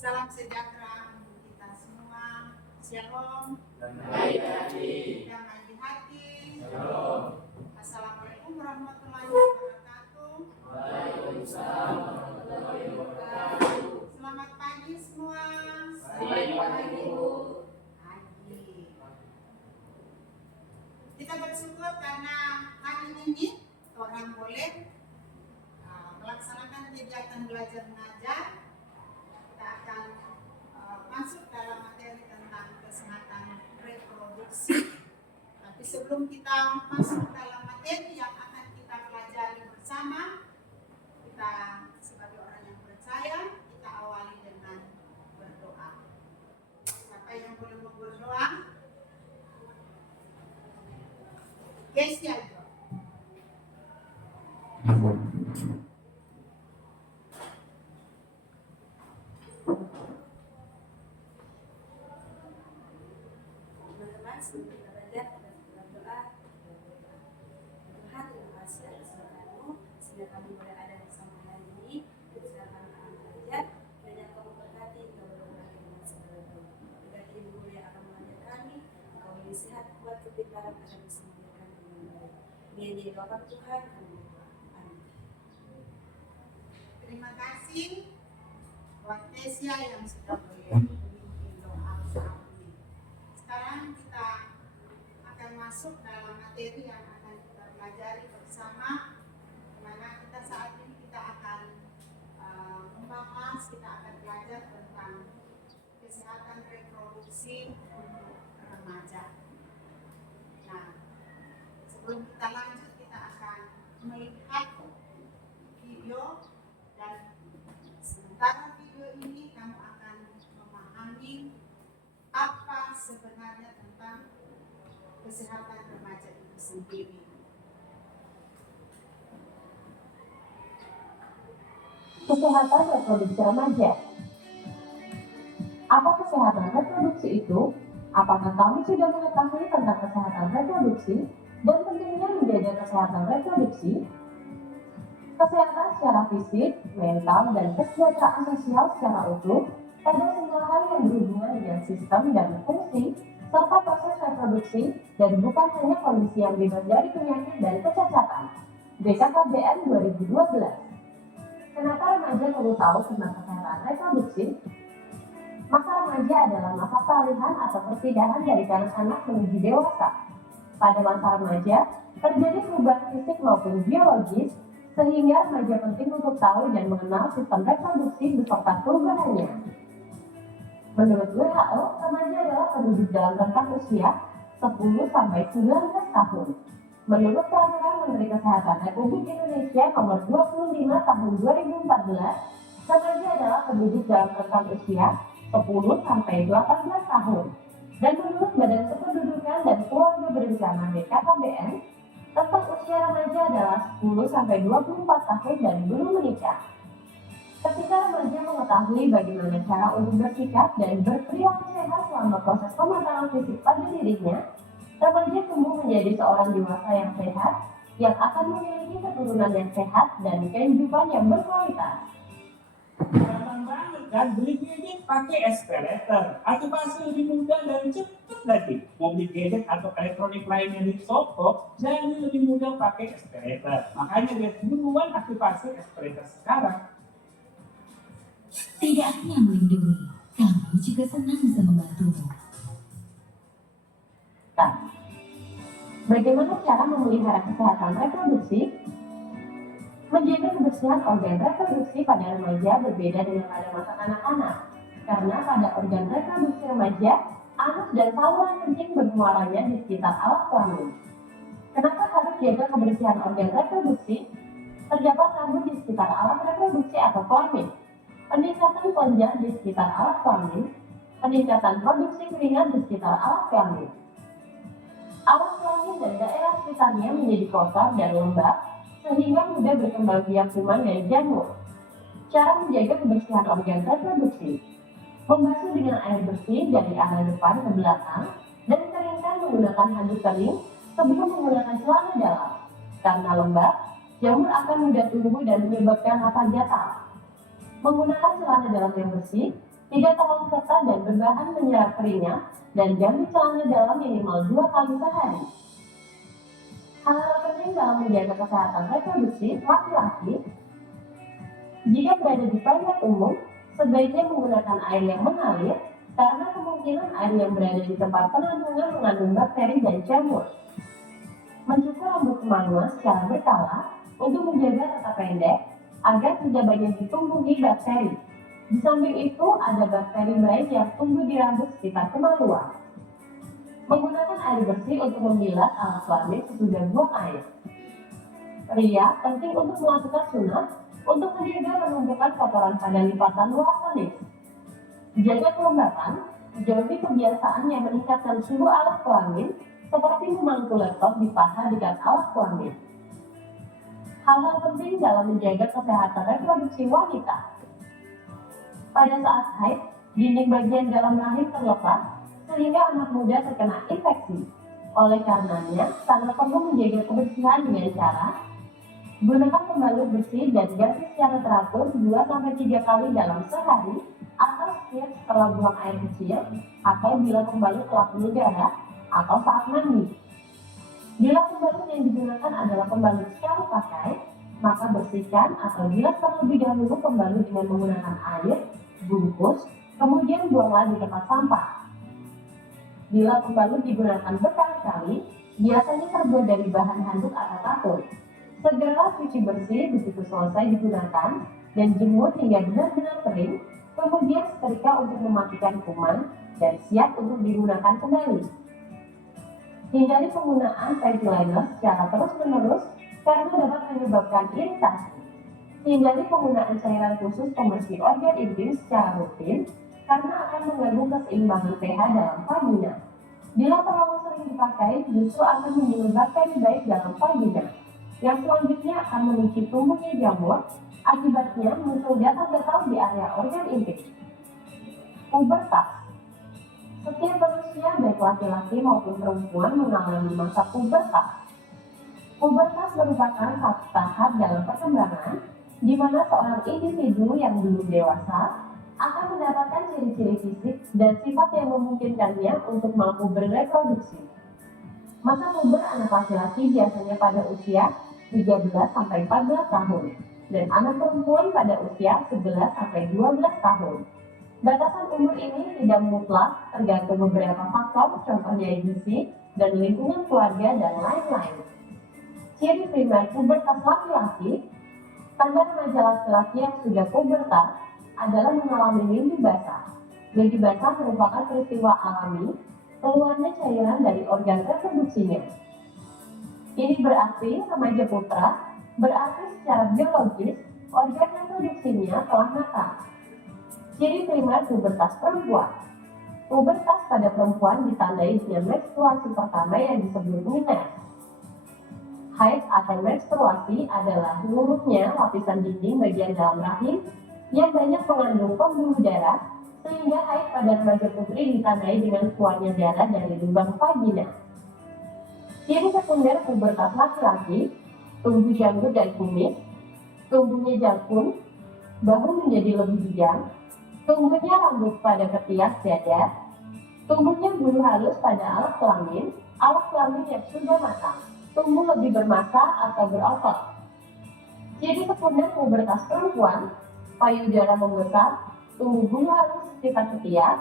Salam sejahtera untuk kita semua. Shalom. Damai hati. Damai di hati. Shalom. Assalamualaikum warahmatullahi wabarakatuh. Waalaikumsalam warahmatullahi wabarakatuh. Selamat pagi semua. Selamat pagi, Bu. Pagi. Kita bersyukur karena hari ini orang boleh melaksanakan kegiatan belajar mengajar. Kita akan masuk dalam materi tentang kesehatan reproduksi. Tapi sebelum kita masuk dalam materi yang akan kita pelajari bersama, kita sebagai orang yang percaya, kita awali dengan berdoa. Siapa yang boleh berdoa? Guys, ya. Sebelum kita belajar, kita berdoa. Tuhan, terima kasih atas berkat-Mu sehingga kami boleh ada bersama hari ini. Bersama kami akan belajar. Kiranya Kau memberkati, Kau berkati dengan segala doa. Berkati Ibu yang akan mengajar kami. Kau beri sehat, kuat, kepintaran agar bisa mengajar kami dengan baik. Ini yang jadi Bapak Tuhan. Amin. Terima kasih buat Tesia yang sudah memimpin doa bersama ini. Sekarang kita akan masuk dalam materi yang akan kita pelajari bersama, di mana kita saat ini kita akan membahas, kita akan belajar tentang kesehatan reproduksi untuk remaja. Nah, sebelum kita lanjut, kita akan melihat video, dan sementara video ini kamu akan memahami apa sebenarnya tentang kesehatan remaja itu sendiri. Kesehatan reproduksi remaja. Apa kesehatan reproduksi itu? Apakah kamu sudah mengetahui tentang kesehatan reproduksi dan pentingnya menjaga kesehatan reproduksi? Kesehatan secara fisik, mental, dan kesejahteraan sosial secara utuh pada semua hal yang berhubungan dengan sistem dan fungsi serta proses reproduksi dan bukan hanya kondisi yang bebas dari penyakit dan kecacatan. BKKBN 2012. Kenapa remaja perlu tahu tentang kesehatan reproduksi? Masa remaja adalah masa peralihan atau perpindahan dari kanak-kanak menuju dewasa. Pada masa remaja, terjadi perubahan fisik maupun biologis, sehingga remaja penting untuk tahu dan mengenal sistem reproduksi beserta perubahannya. Menurut WHO, remaja adalah penduduk dalam rentang usia 10-19 tahun. Menurut Peraturan Menteri Kesehatan Republik Indonesia Nomor 25 Tahun 2014, remaja adalah penduduk dalam rentang usia 10-18 tahun. Dan menurut Badan Kependudukan dan Keluarga Berencana BKKBN, rentang usia remaja adalah 10-24 tahun dan belum menikah. Ketika remaja mengetahui bagaimana cara untuk bersikap dan berperilaku sehat selama proses pematangan fisik pada dirinya, remaja tumbuh menjadi seorang dewasa yang sehat, yang akan memiliki keturunan yang sehat dan kehidupan yang berkualitas. Gampang banget kan, beli gadget pakai eskalator. Atau pasti lebih mudah dan cepat lagi. Mau beli gadget atau elektronik lainnya di toko, jadi lebih mudah pakai eskalator. Makanya lihat duluan aktivasi eskalator sekarang. Tidak hanya melindungi, kami juga senang bisa membantumu. Bagaimana cara memelihara kesehatan reproduksi? Menjaga kebersihan organ reproduksi pada remaja berbeda dengan pada masa kanak-kanak. Karena pada organ reproduksi remaja, anus dan saluran kencing bermuaranya di sekitar alat kelamin. Kenapa harus jaga kebersihan organ reproduksi? Terdapat rambut di sekitar alat reproduksi atau kelamin. Peningkatan kelenjar di sekitar alat kelamin. Peningkatan produksi keringat di sekitar alat kelamin. Alat kelamin dan daerah sekitarnya menjadi kotor dan lembab, sehingga mudah berkembang biak kuman dan jamur. Cara menjaga kebersihan organ reproduksi: membasuh dengan air bersih dari arah depan ke belakang dan keringkan menggunakan handuk kering sebelum menggunakan celana dalam. Karena lembab, jamur akan mudah tumbuh dan menyebabkan mata gatal. Menggunakan celana dalam yang bersih, Tidak terlalu ketat dan berbahan menyerap keringat, dan ganti celana dalam minimal 2 kali sehari. Hal-hal penting dalam menjaga kesehatan reproduksi laki-laki: jika berada di toilet umum, sebaiknya menggunakan air yang mengalir karena kemungkinan air yang berada di tempat penampungan mengandung bakteri dan jamur. Mencukur rambut kemaluan secara berkala untuk menjaga tetap pendek agar tidak banyak ditumbuhi bakteri. Di samping itu, ada bakteri baik yang tumbuh di rambut sekitar kemaluan. Menggunakan air bersih untuk membilas alat kelamin sesudah buang air. Pria penting untuk melakukan sunat untuk mencegah penumpukan kotoran pada lipatan luar penis. Jaga kelembapan, jauhi kebiasaan yang meningkatkan suhu alat kelamin seperti memangku laptop di paha dekat alat kelamin. Hal-hal penting dalam menjaga kesehatan reproduksi wanita. Pada saat haid, dinding bagian dalam rahim terlepas sehingga anak muda terkena infeksi. Oleh karenanya, sangat perlu menjaga kebersihan dengan cara gunakan pembalut bersih dan ganti secara teratur 2-3 kali dalam sehari atau setiap setelah buang air kecil atau bila pembalut telah penuh darah atau saat mandi. Bila pembalut yang digunakan adalah pembalut sekali pakai, maka bersihkan atau bilas terlebih dahulu pembalut dengan menggunakan air, bungkus, kemudian buanglah di tempat sampah. Bila pembalut digunakan berkali-kali, biasanya terbuat dari bahan handuk atau katun. Segera cuci bersih begitu selesai digunakan dan jemur hingga benar-benar kering, kemudian setrika untuk mematikan kuman dan siap untuk digunakan kembali. Hindari penggunaan panty liner secara terus-menerus karena dapat menyebabkan iritasi. Hindari penggunaan cairan khusus pembersih organ intim secara rutin karena akan mengganggu keseimbangan pH dalam vagina. Bila terlalu sering dipakai, justru akan menimbulkan bakteri baik dalam vagina, yang selanjutnya akan memicu tumbuhnya jamur, akibatnya muncul gatal-gatal di area organ intim. Pubertas. Setiap manusia, baik laki-laki maupun perempuan, mengalami masa pubertas. Pubertas merupakan satu tahap dalam perkembangan di mana seorang individu yang belum dewasa akan mendapatkan ciri-ciri fisik dan sifat yang memungkinkannya untuk mampu bereproduksi. Masa puber anak laki-laki biasanya pada usia 13-14 tahun dan anak perempuan pada usia 11-12 tahun. Batasan umur ini tidak mutlak, tergantung beberapa faktor, contohnya gizi dan lingkungan keluarga dan lain-lain. Ciri primer pubertas laki-laki. Tanda remaja laki-laki yang sudah pubertas adalah mengalami mimpi basah. Mimpi basah merupakan peristiwa alami keluarnya cairan dari organ reproduksinya. Ini berarti remaja putra, berarti secara biologis organ reproduksinya telah matang. Ciri primer pubertas perempuan. Pubertas pada perempuan ditandai dengan menstruasi pertama yang disebut menses. Haid atau menstruasi adalah luruhnya lapisan dinding bagian dalam rahim yang banyak mengandung pembuluh darah, sehingga haid pada remaja putri ditandai dengan keluarnya darah dari lubang vagina. Ciri sekunder pubertas laki-laki: tumbuh janggut dan kumis, tumbuhnya jangkung, bahu menjadi lebih bidang, tumbuhnya rambut pada ketiak dada, tumbuhnya bulu halus pada alat kelamin yang sudah matang, tumbuh lebih bermassa atau berotot. Ciri sekunder pubertas perempuan: payudara membesar, tumbuh bulu halus sekitar ketiak,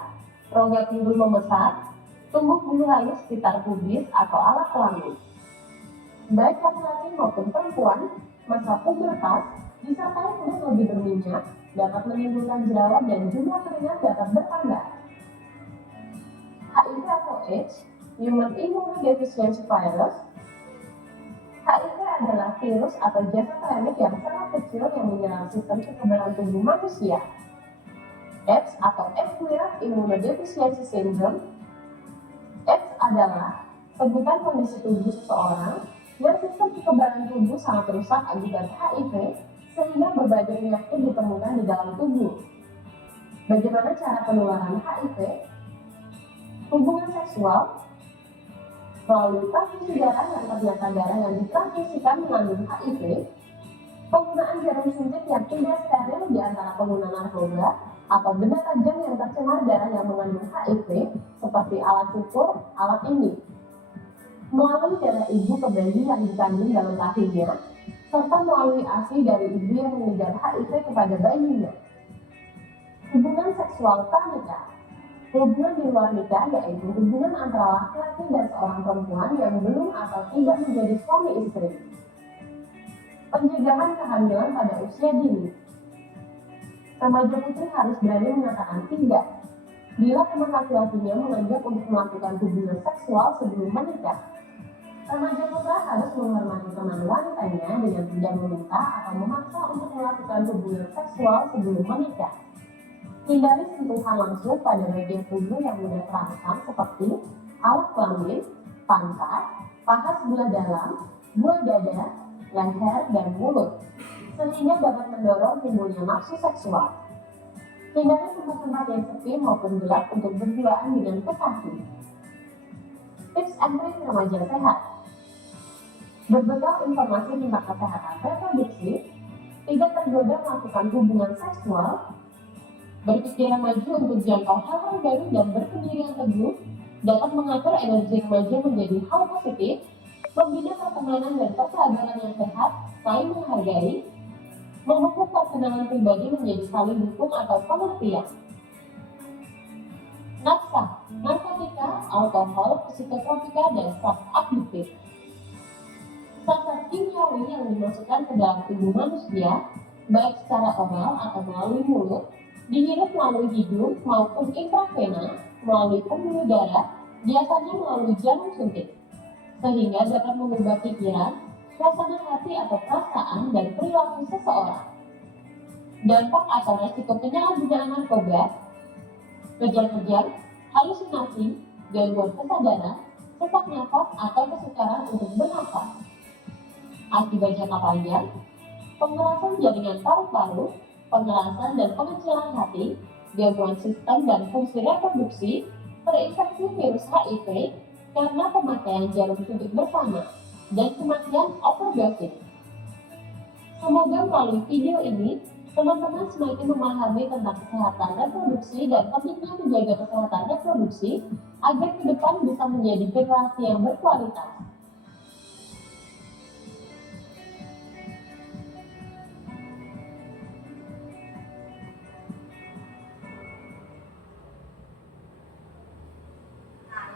rongga pinggul membesar, tumbuh bulu halus sekitar pubis atau alat kelamin. Baik laki-laki maupun perempuan, masa pubertas disertai kulit lebih berminyak, dapat menimbulkan jerawat dan jumlah keringat dapat bertambah. HIV atau AIDS, Human Immunodeficiency Virus. HIV adalah virus atau jasad remik yang sangat kecil yang menyerang sistem kekebalan tubuh manusia. AIDS atau Acquired Immunodeficiency Syndrome. AIDS adalah sebutan kondisi tubuh seseorang yang sistem kekebalan tubuh sangat rusak akibat HIV sehingga berbagai penyakit ditemukan di dalam tubuh. Bagaimana cara penularan HIV? Hubungan seksual melalui transfusi darah yang ternyata darah yang ditransfusikan mengandung HIV, penggunaan jarum suntik yang tidak steril di antara pengguna narkoba, atau benda tajam yang tercemar darah yang mengandung HIV seperti alat cukur, alat ini, melalui darah ibu ke bayi yang dikandung dalam rahimnya, serta melalui ASI dari ibu yang mengidap HIV kepada bayinya. Hubungan seksual pranikah. Hubungan di luar nikah yaitu hubungan antara laki-laki dan seorang perempuan yang belum atau tidak menjadi suami istri. Pencegahan kehamilan pada usia dini. Remaja putri harus berani mengatakan tidak bila teman laki-lakinya mengajak untuk melakukan hubungan seksual sebelum menikah. Remaja putra harus menghormati teman wanitanya dengan tidak meminta atau memaksa untuk melakukan hubungan seksual sebelum menikah. Hindari sentuhan langsung pada bagian tubuh yang mudah terangsang seperti alat kelamin, pantat, paha sebelah dalam, buah dada, leher, dan mulut, sehingga dapat mendorong timbulnya nafsu seksual. Hindari tempat-tempat yang sepi maupun gelap untuk berduaan dengan kekasih. Tips and trik remaja sehat. Berbekal informasi tentang kesehatan reproduksi, tidak tergoda melakukan hubungan seksual, berpikiran maju untuk jangkau hal-hal baru dan berpendirian teguh, dapat mengatur energi remaja menjadi hal positif, membina pertemanan dan persahabatan yang sehat, saling menghargai, memupuk perkenalan pribadi menjadi saling dukung atau pengertian. Nafsa, narkotika, alkohol, psikotropika, dan zat adiktif. Zat kimiawi yang dimasukkan ke dalam tubuh manusia, baik secara oral atau melalui mulut, dihirup melalui hidung maupun intravena melalui pembuluh darah, biasanya melalui jarum suntik, sehingga dapat mengubah pikiran, suasana hati atau perasaan dan perilaku seseorang. Dampak atau resiko penyalahgunaan narkoba: kejang-kejang, halusinasi, gangguan kesadaran, sesak nafas atau kesukaran untuk bernafas. Akibat jangka panjang: pengerasan jaringan paru-paru, pengerasan dan pengecilan hati, gangguan sistem dan fungsi reproduksi, terinfeksi virus HIV karena pemakaian jarum suntik bersama, dan kematian overdosis. Semoga melalui video ini, teman-teman semakin memahami tentang kesehatan reproduksi dan pentingnya menjaga kesehatan reproduksi agar ke depan bisa menjadi generasi yang berkualitas.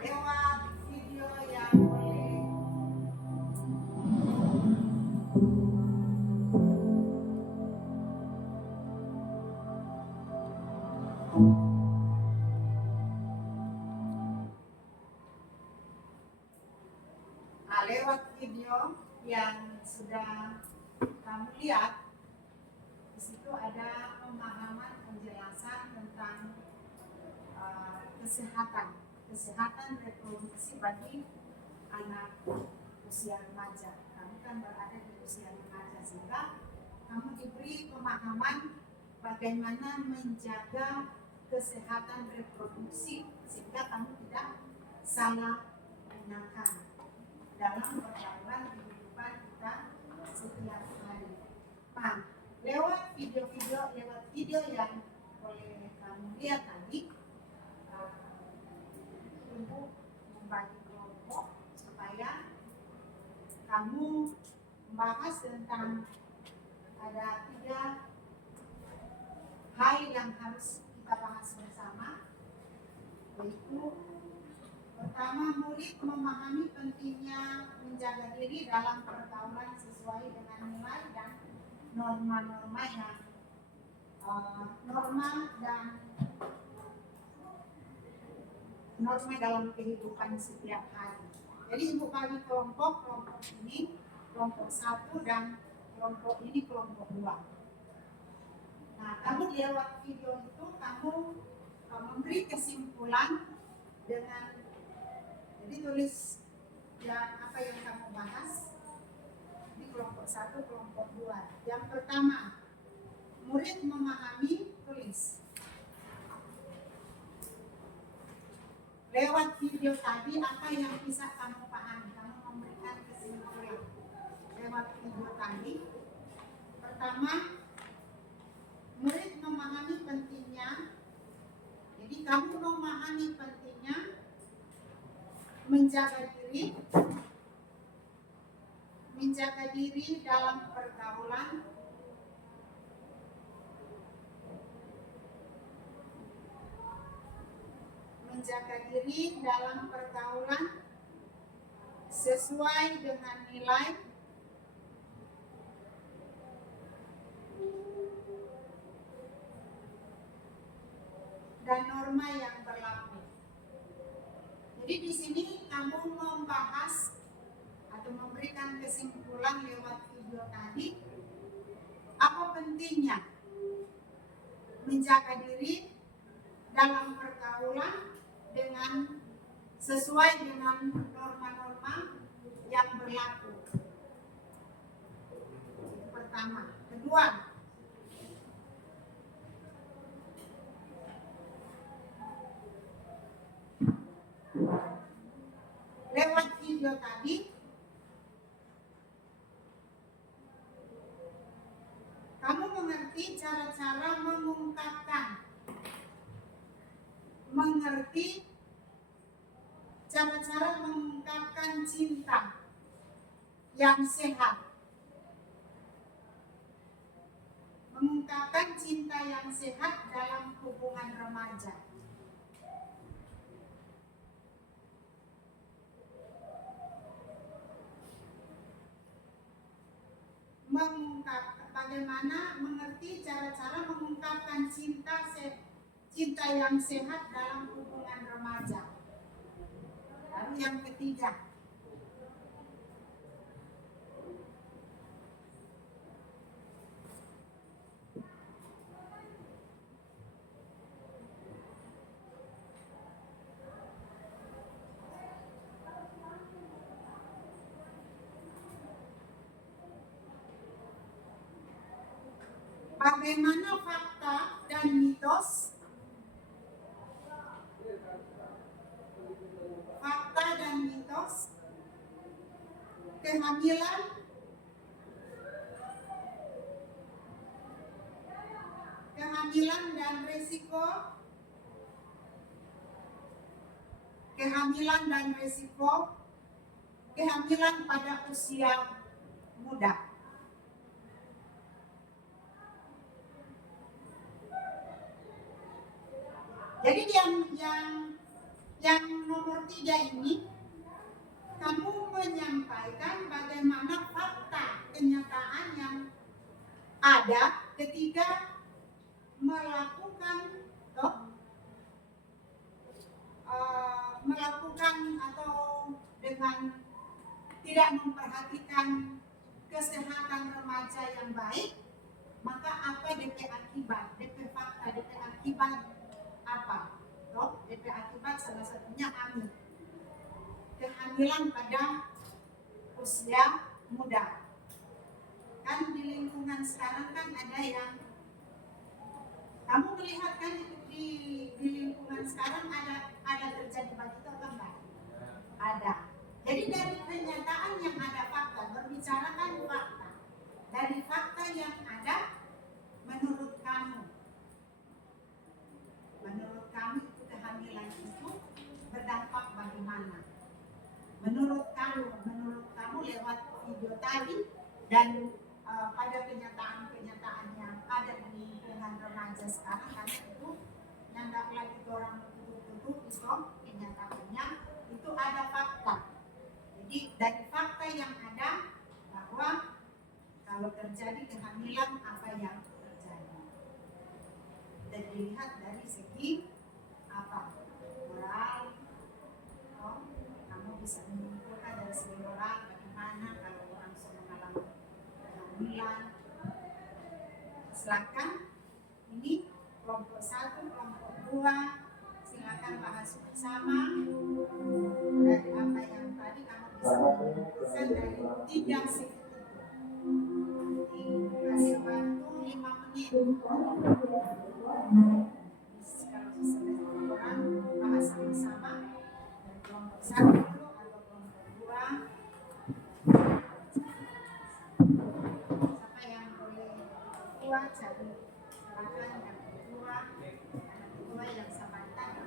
Lewat video yang boleh lewat video yang sudah kamu lihat, di situ ada pemahaman penjelasan tentang kesehatan reproduksi bagi anak usia remaja. Kamu kan berada di usia remaja, sehingga kamu diberi pemahaman bagaimana menjaga kesehatan reproduksi sehingga kamu tidak salah gunakan dalam pergaulan kehidupan kita setiap hari. Nah, lewat video yang boleh kamu lihat tadi, untuk membagi kelompok supaya kamu membahas tentang ada 3 hal yang harus kita bahas bersama, yaitu pertama, murid memahami pentingnya menjaga diri dalam pergaulan sesuai dengan nilai dan norma-norma yang norma dalam kehidupan setiap hari. Jadi ibu bagi kelompok ini kelompok 1 dan kelompok ini kelompok 2. Nah, kamu lewat video itu kamu memberi kesimpulan dengan, jadi tulis yang apa yang kamu bahas di kelompok 1, kelompok 2. Yang pertama, murid memahami, tulis. Lewat video tadi apa yang bisa kamu pahami, kamu memberikan kesimpulan lewat video tadi. Pertama, murid memahami pentingnya kamu memahami pentingnya menjaga diri dalam pergaulan, sesuai dengan nilai dan norma yang berlaku. Jadi di sini kamu membahas atau memberikan kesimpulan lewat video tadi, apa pentingnya menjaga diri dalam pergaulan dengan sesuai dengan norma-norma yang berlaku. Itu pertama. Kedua, lewat video tadi kamu mengerti cara-cara mengungkapkan cinta yang sehat. Mengungkapkan cinta yang sehat dalam hubungan remaja. Bagaimana mengerti cara-cara mengungkapkan cinta yang sehat dalam hubungan remaja. Lalu yang ketiga, bagaimana fakta dan mitos kehamilan dan resiko kehamilan pada usia muda. Jadi yang nomor 3 ini, kamu menyampaikan bagaimana fakta kenyataan yang ada ketika melakukan atau dengan tidak memperhatikan kesehatan remaja yang baik, maka apa DP akibat, DP fakta, DP akibat apa? DP akibat salah satunya kehamilan pada usia muda. Kan di lingkungan sekarang kan ada yang kamu melihat kan di lingkungan sekarang ada terjadi begitu apa enggak? Ada. Jadi dari pernyataan yang ada fakta, berbicarakan fakta. Dari fakta yang ada, menurut kamu itu kehamilan itu berdampak bagaimana? Menurut kamu lewat video tadi dan pada kenyataan yang ada di lingkungan remaja sekarang, karena itu nyandak lagi orang tutup itu kenyataannya itu ada fakta. Jadi dari fakta yang ada bahwa kalau terjadi kehamilan apa yang terjadi, dan dilihat dari segi apa? Moral. Kamu bisa menyimpulkan dari segi moral bagaimana kalau orang sudah mengalami kehamilan. Silakan, ini kelompok 1, kelompok 2, silakan bahas bersama dari apa yang tadi kamu bisa menyimpulkan dari 3 sisi itu. Kasih waktu 5 menit. Kalau sudah orang bahas sama-sama dari kelompok 1 atau kelompok 2. Siapa yang boleh ketua, jadi silakan yang kedua yang sebentar.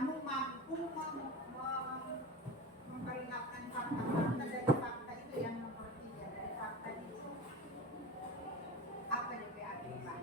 kamu mampu memperlihatkan fakta-fakta dari fakta itu yang nomor 3 dari fakta itu apa DPA Pak?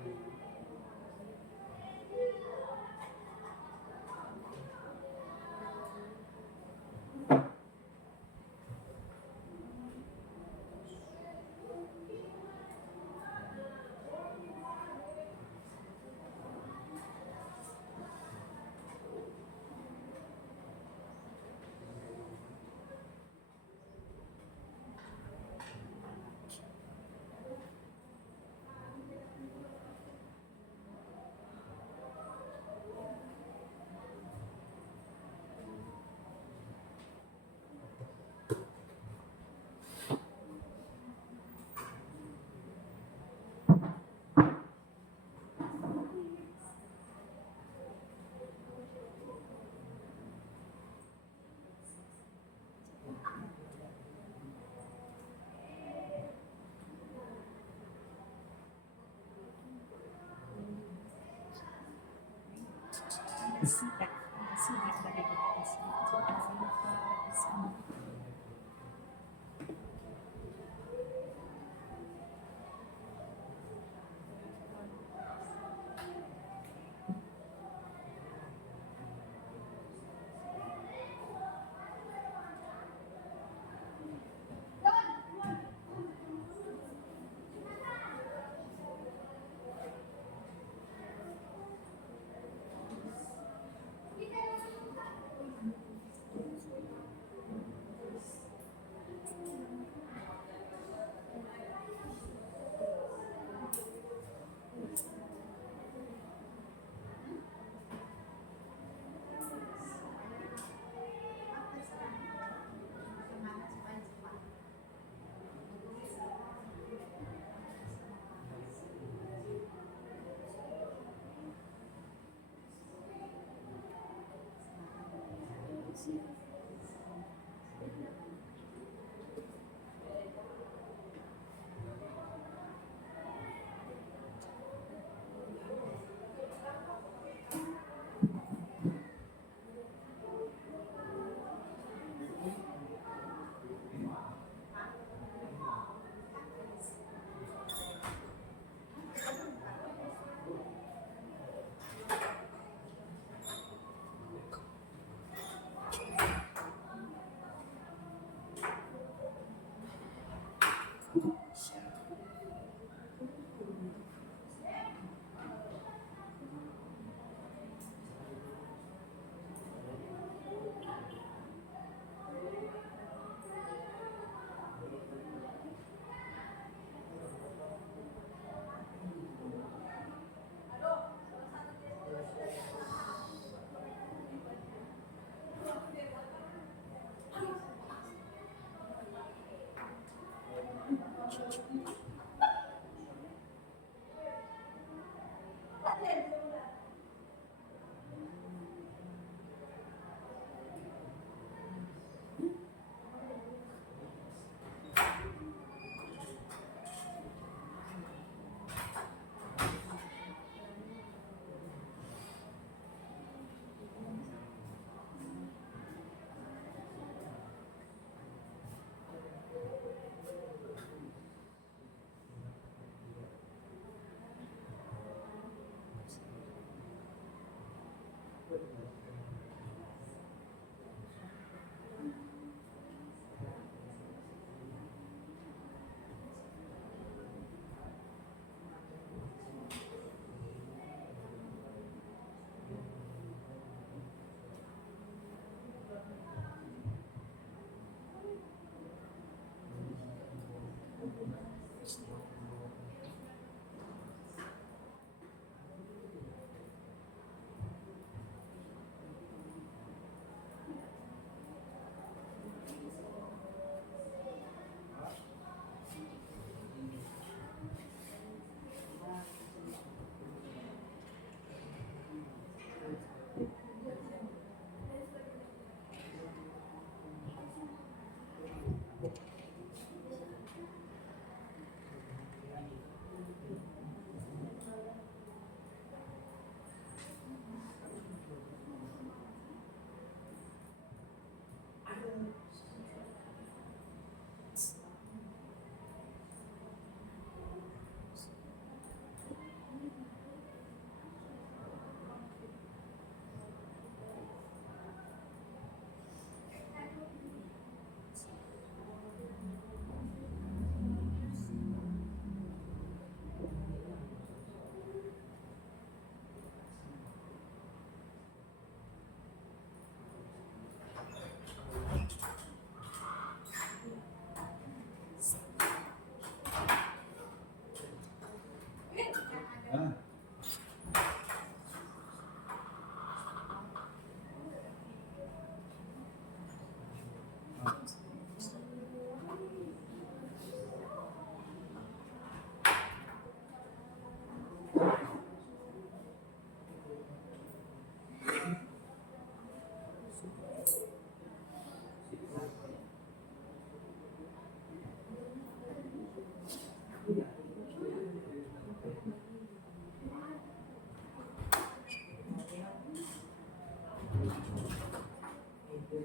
Yes,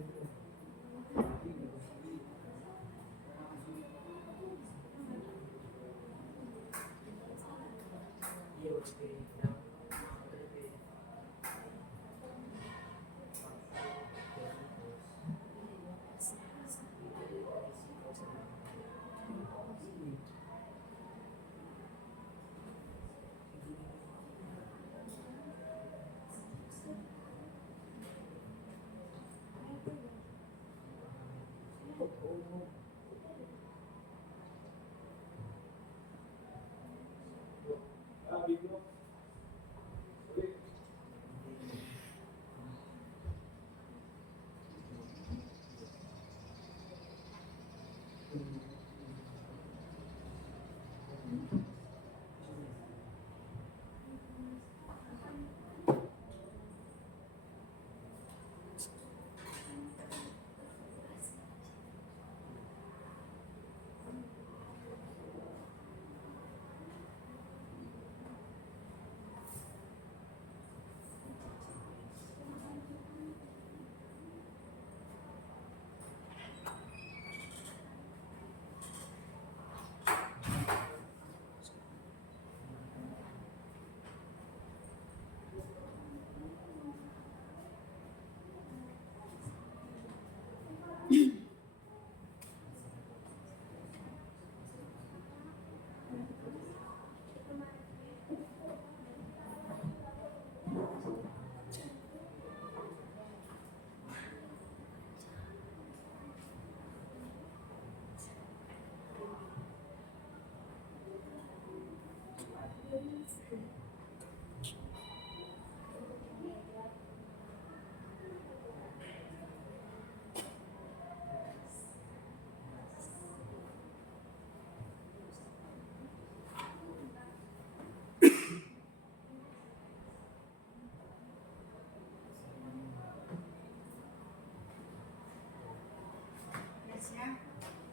ya.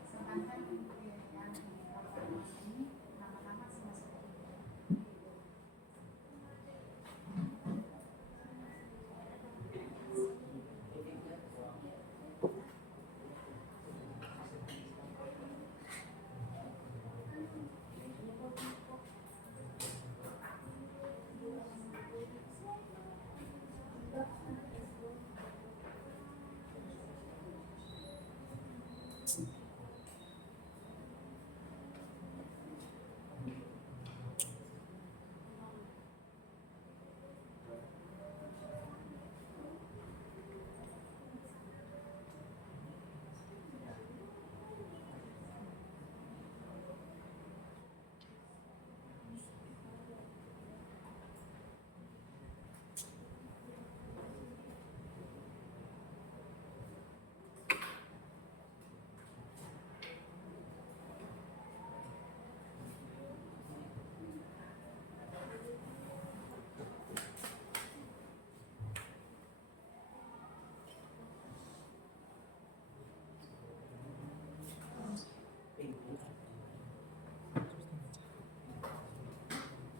Sebentar untuk yang ini nama-nama semua.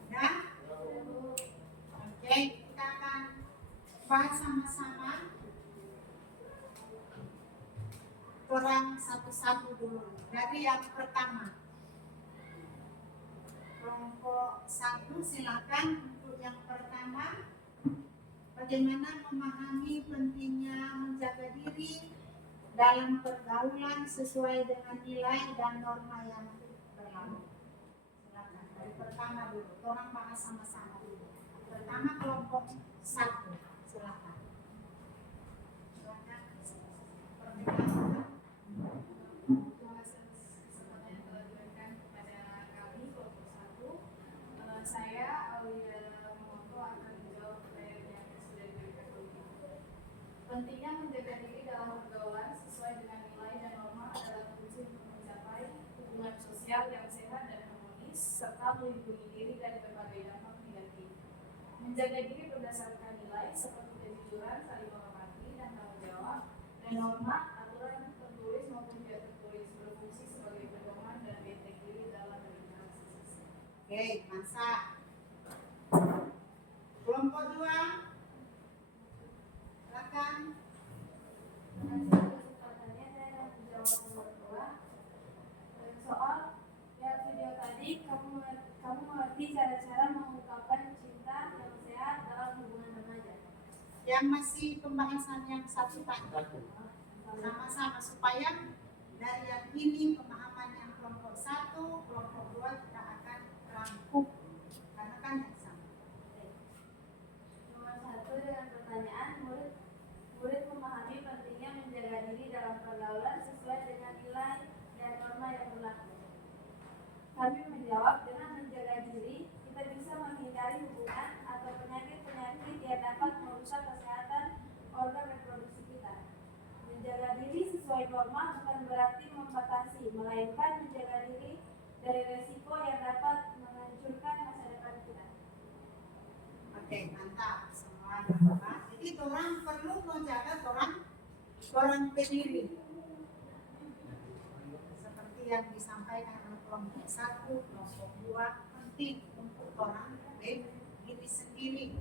Ya? Oke, kita akan bahas sama-sama. Orang satu-satu dulu. Dari yang pertama. Kelompok 1 silakan untuk yang pertama. Bagaimana memahami pentingnya menjaga diri dalam pergaulan sesuai dengan nilai dan norma yang berlaku. Silakan. Dari pertama dulu. Orang bahas sama-sama dulu. Pertama kelompok 1. Silakan. Silakan. Pertanyaan. Terima kasih atas kesempatan yang telah diberikan kepada kami kelompok 1. Saya Aulia Moto akan menjawab pertanyaan yang sudah diberikan oleh Ibu. Pentingnya menjaga diri dalam pergaulan sesuai dengan nilai dan norma adalah kunci untuk mencapai hubungan sosial yang sehat dan harmonis serta melindungi diri dari berbagai dampak negatif. Menjaga diri berdasarkan nilai seperti kejujuran, saling menghormati dan tanggung jawab, dan norma aturan tertulis maupun tidak tertulis berfungsi sebagai pedoman dan benteng diri dalam berinteraksi sosial. Oke, masa. Kelompok 2. Silakan. yang masih pembahasan yang satu tadi sama-sama supaya dari yang ini pemahaman yang kelompok 1, kelompok 2 kita akan rangkum karena kan yang sama. Nomor 1 dengan pertanyaan, murid memahami pentingnya menjaga diri dalam pergaulan sesuai dengan nilai dan norma yang berlaku. Kami menjawab, dengan menjaga diri, kita bisa menghindari hubungan atau penyakit-penyakit yang dapat merusak kesehatan organ reproduksi kita. Menjaga diri sesuai norma bukan berarti membatasi, melainkan menjaga diri dari resiko yang dapat menghancurkan masa depan kita. Oke, mantap semua teman-teman. Jadi orang perlu menjaga orang pendiri. Seperti yang disampaikan oleh kelompok 1, kelompok 2, penting untuk orang diri sendiri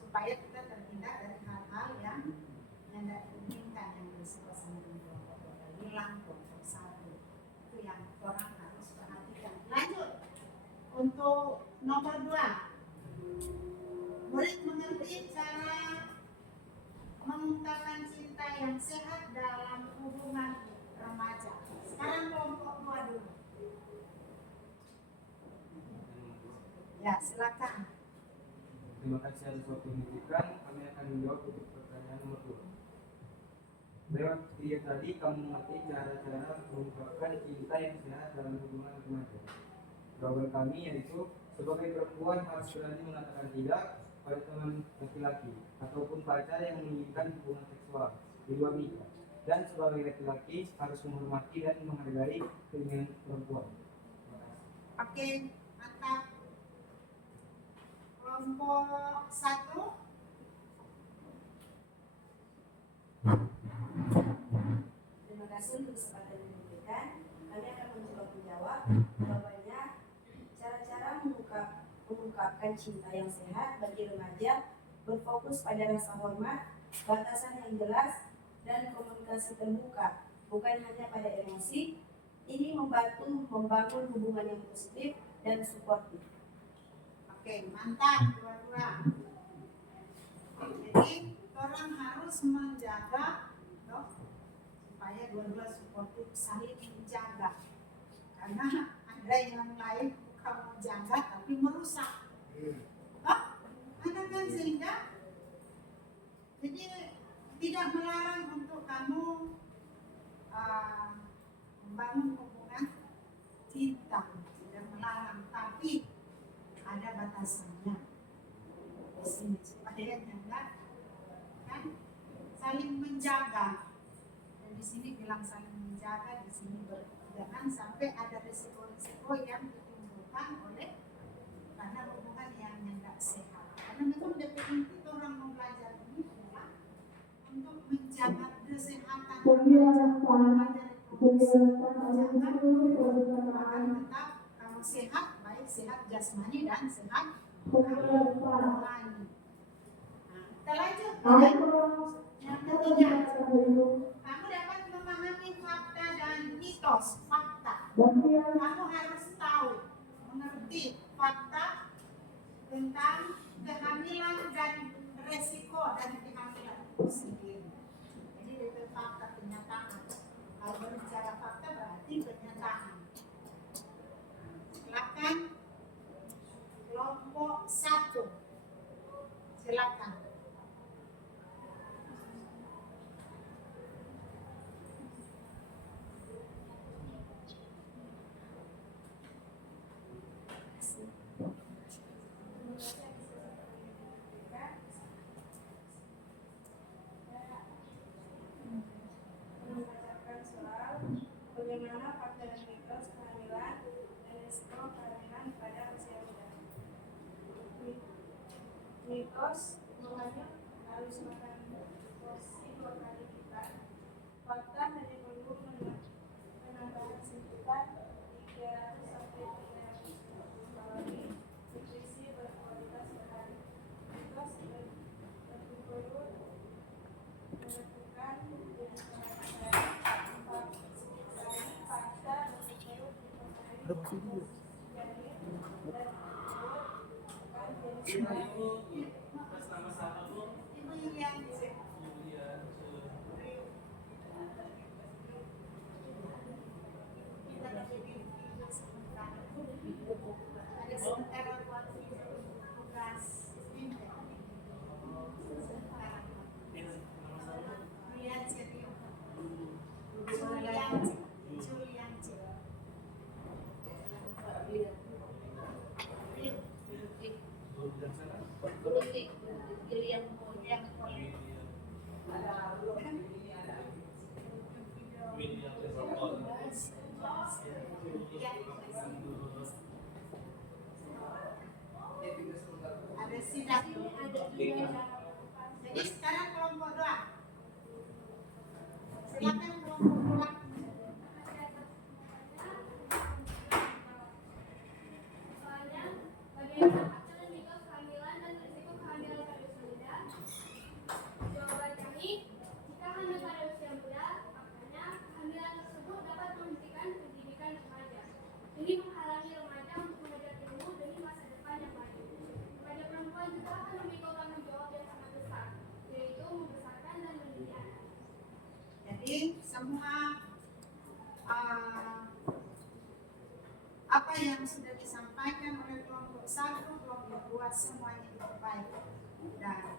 supaya kita terhindar dari hal-hal yang tidak diinginkan yang berisiko sendiri. Hilang kelompok 1 itu yang orang harus perhatikan. Lanjut untuk nomor 2. Murid mengerti cara mengungkapkan cinta yang sehat dalam hubungan remaja. Sekarang kelompok 2 dulu. Ya, silakan. Terima kasih atas waktu yang diberikan. Kami akan menjawab untuk pertanyaan nomor 2. Lewat video tadi, kamu mengerti cara-cara mengungkapkan cinta yang sehat dalam hubungan remaja. Jawaban kami yaitu, sebagai perempuan harus berani mengatakan tidak pada teman laki-laki ataupun pacar yang menginginkan hubungan seksual di luar nikah. Dan sebagai laki-laki harus menghormati dan menghargai keinginan perempuan. Terima kasih. Oke, mantap. Kelompok 1. Terima kasih untuk kesempatan yang diberikan. Kami akan mencoba menjawab. Jawabannya, cara-cara mengungkapkan cinta yang sehat bagi remaja berfokus pada rasa hormat, batasan yang jelas, dan komunikasi terbuka, bukan hanya pada emosi. Ini membantu membangun hubungan yang positif dan suportif. Oke, mantap dua-dua. Jadi orang harus menjaga supaya dua-dua suportif saling menjaga. Karena ada yang lain bukan menjaga tapi merusak. Ada kan sehingga jadi tidak melarang untuk kamu membangun hubungan cinta, tidak melarang, tapi ada batasannya di sini supaya jangan kan saling menjaga. Dan di sini bilang saling menjaga, di sini jangan sampai ada risiko-risiko yang ditimbulkan oleh karena hubungan yang tidak sehat. Karena memang definisi orang mau belajar ini adalah untuk menjaga kesehatan menjaga tetap kamu sehat, baik sehat jasmani dan sehat rohani. Kita lanjut yang ketiga. Kamu dapat memahami fakta dan mitos. Fakta. Kamu harus tahu, mengerti fakta tentang kehamilan dan resiko dari kehamilan itu sendiri. Jadi itu fakta kenyataan. Kalau berbicara fakta berarti kenyataan. Silakan kelompok 1. Silakan. Bagaimana fakta dan mitos kehamilan dan risiko kehamilan pada usia muda? Mitos mengandung harus makan porsi 2 kali lipat. Fakta hanya perlu penambahan sekitar 300 sampai 300 kalori nutrisi berkualitas sehari. Mitos lebih perlu menentukan jenis penambahan. Ibu Yulianti Silakan kelompok dua. Soalnya, bagaimana faktor risiko kehamilan dan risiko kehamilan pada usia muda? Jawaban kami, jika hamil pada usia muda, makanya kehamilan tersebut dapat menghentikan pendidikan remaja. Ini menghalangi remaja untuk mengejar ilmu demi masa depan yang maju. Remaja perempuan juga akan memikul tanggung jawab yang sangat besar, yaitu membesarkan dan mendidik anak. Jadi semua apa yang sudah disampaikan oleh kelompok 1, kelompok 2 semuanya itu baik dan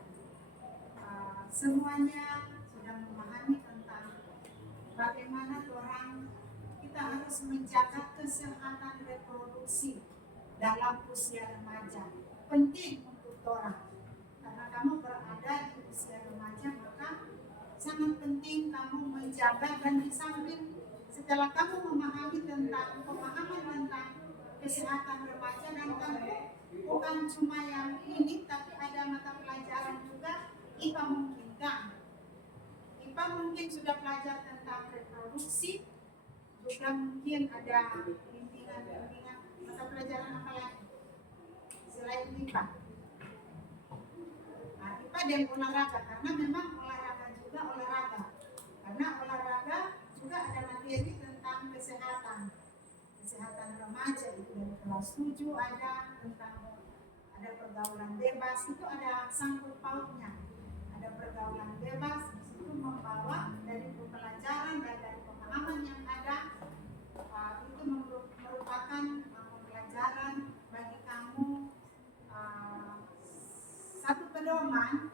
semuanya sudah memahami tentang bagaimana kita harus menjaga kesehatan reproduksi dalam usia remaja. Penting untuk orang karena kamu berada di usia remaja, maka sangat penting kamu menjaga dan di samping setelah kamu memahami tentang pemahaman tentang kesehatan remaja dan kamu bukan cuma yang ini tapi ada mata pelajaran juga IPA memungkinkan. IPA mungkin sudah belajar tentang reproduksi, juga mungkin ada bimbingan mata pelajaran apa lagi selain IPA. Nah, IPA dan olahraga karena memang olahraga juga olahraga. Karena olahraga juga ada materi tentang kesehatan remaja itu dari kelas 7 ada tentang ada pergaulan bebas, itu ada sangkut pautnya. Ada pergaulan bebas itu membawa dari pembelajaran dan dari pemahaman yang ada itu merupakan pembelajaran bagi kamu satu pedoman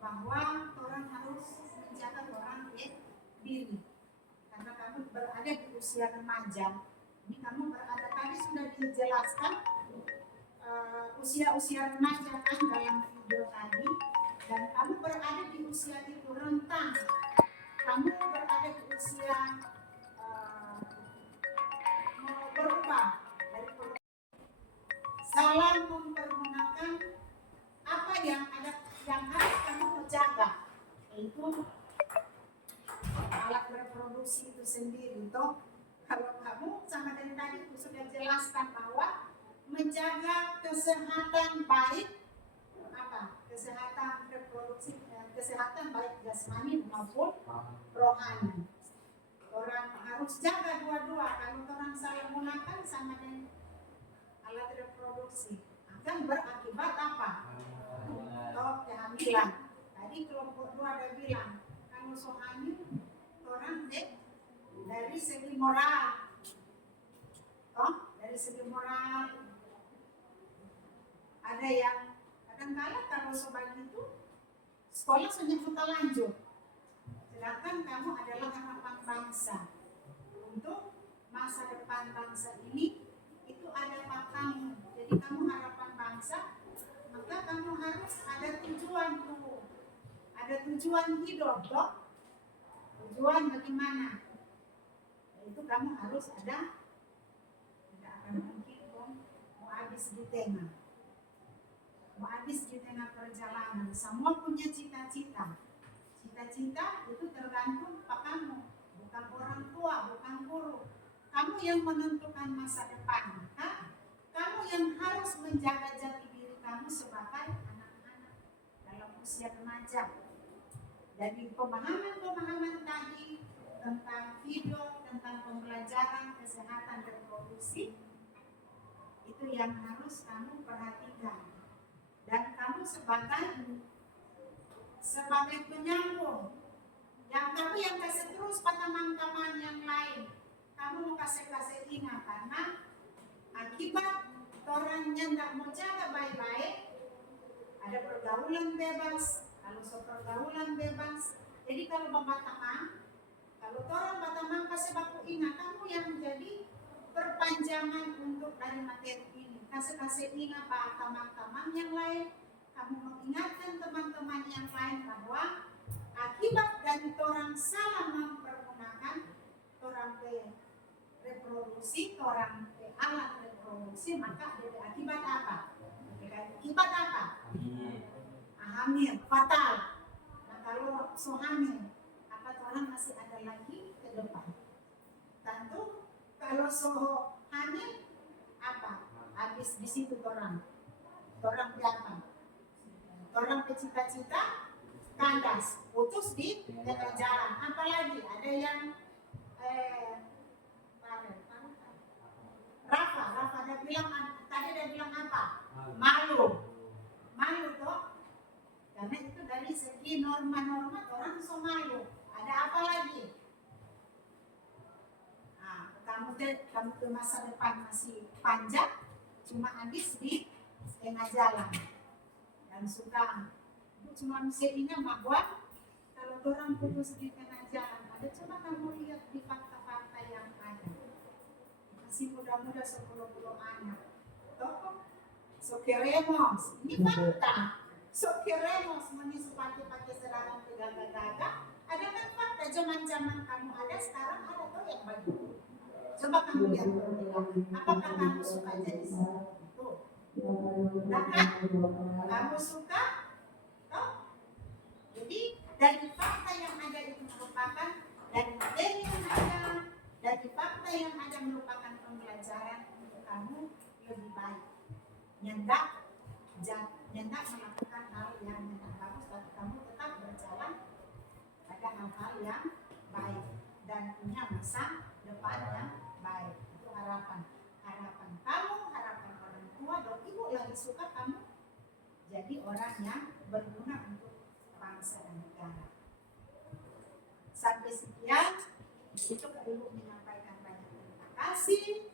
bahwa orang harus menjaga orang diri karena kamu berada di usia remaja. Ini kamu berada tadi sudah dijelaskan usia-usia remaja kan dalam video tadi, dan kamu berada di usia itu rentang. Kamu berada di usia mau berubah dari salah mempergunakan apa yang harus kamu jaga, yaitu alat reproduksi itu sendiri. Toh kalau kamu sama dari tadi sudah jelaskan bahwa menjaga kesehatan baik kesehatan reproduksi dan kesehatan baik jasmani maupun rohani. Orang harus jaga dua-dua. Kalau orang salah gunakan sama dengan alat reproduksi akan berakibat apa? Atau kehamilan. Tadi kelompok 2 ada bilang kalau hamil orang dari segi moral, dari segi moral ada yang kadang-kadang kalau sobat itu sekolah sudah kita lanjut, sedangkan kamu adalah harapan bangsa. Untuk masa depan bangsa ini itu ada kamu. Jadi kamu harapan bangsa, maka kamu harus ada tujuan dulu, ada tujuan hidup, toh. Tujuan bagaimana? Itu kamu harus ada. Tidak akan mungkin mau habis di tengah. Mau habis di tengah perjalanan. Semua punya cita-cita. Cita-cita itu tergantung pada kamu, bukan orang tua, bukan guru. Kamu yang menentukan masa depan. Maka kamu yang harus menjaga jati diri kamu sebagai anak-anak dalam usia remaja. Dari pemahaman-pemahaman tadi tentang video, tentang pembelajaran kesehatan reproduksi, itu yang harus kamu perhatikan. Dan kamu sebagai penyambung, yang kamu yang kasih terus pada teman-teman yang lain, kamu mau kasih ingat karena akibat orang yang tidak mau jaga baik-baik, ada pergaulan bebas. Kalau pergaulan bebas, jadi kalau bapak teman, kalau orang batamang kasih baku ingat, kamu yang menjadi perpanjangan untuk dari materi ini. Kasih ingat pak teman-teman yang lain, kamu mengingatkan teman-teman yang lain bahwa akibat dari orang salah mempergunakan orang reproduksi, orang alat reproduksi, maka ada akibat apa? Akibat apa? Hamil, fatal. Nah kalau hamil, apa orang masih ada lagi Kalau so hamil apa? Habis di situ orang apa? Orang pecita-cita kandas, putus di tengah jalan. Apalagi ada yang Rafa dia bilang tadi dia bilang apa? Malu toh. Karena itu dari segi norma-norma orang so malu. Ada apa lagi? Nah, kamu ke masa depan masih panjang, cuma habis di tengah jalan. Dan suka cuma misalnya bahwa kalau orang putus di tengah jalan, ada coba kamu lihat di fakta-fakta yang ada. Masih muda-muda 10 anak. Toh, so queremos, ini fakta. So queremos, menis pakai seragam tegak-tegak. Ada kan fakta zaman kamu ada, sekarang ada tuh yang begitu. Coba kamu lihat apakah kamu suka jadi seperti itu? Nah kan, kamu suka? Toh? Jadi dari fakta yang ada itu merupakan dari materi yang ada, dari fakta yang ada merupakan pembelajaran untuk kamu lebih baik. Nyendak melakukan hal yang tidak bagus, tapi kamu tetap berjalan pada hal-hal yang baik dan punya masa depan yang baik. Itu harapan kamu, harapan orang tua dan ibu lagi suka kamu jadi orang yang berguna untuk bangsa dan negara. Sampai sekian, itu Ibu menyampaikan banyak terima kasih.